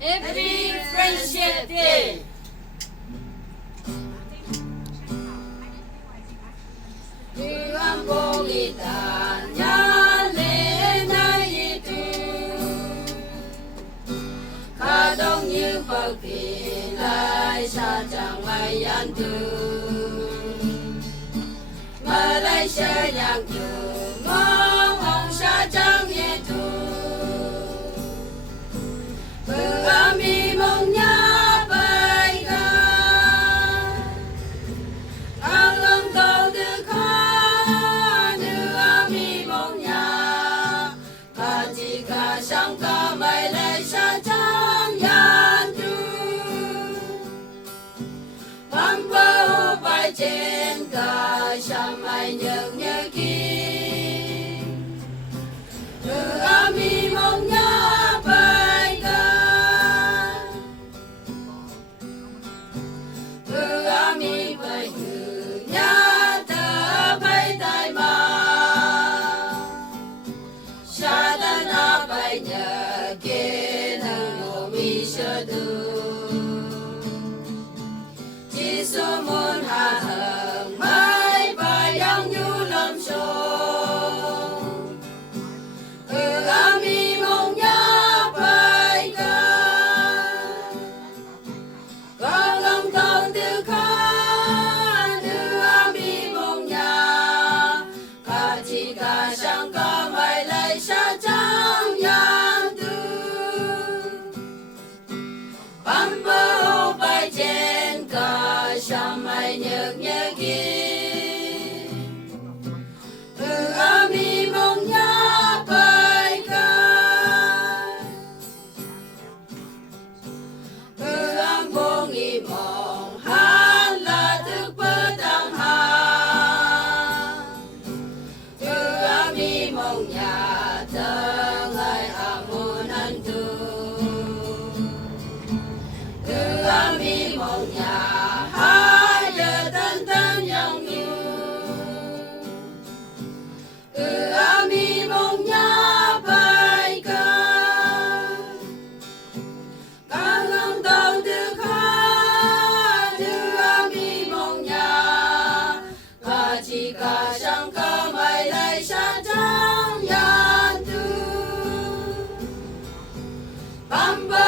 Happy Friendship Day. Dengan bolitannya lên itu kadang như bậc kỳ lai sa chẳng may ăn Malaysia yang mong ông sa chẳng itu kami maunya baikkan kalau kau dekat kami maunya jika sangka Malaysia chẳng yang Bamboo bay trên cả sao mai nhớ kia kami maunya baikkan kami baiknya terbaik daima Syadan abainya kena nomi syadu Jisun hahang mai bayang yulam song kami maunya baikkan kalau kau dekat kami maunya jika sangka Malaysia chẳng yang tu Bamboo bay trên cờ sao mai nhớ kia kami maunya baikkan Ang bongi mong hala thức petang kami maunya tengai amunan tu kami maunya hanya tentang yang new kami maunya baikkan kalau kau dekat kami maunya jika sangka Malaysia chẳng yang tu Bamboo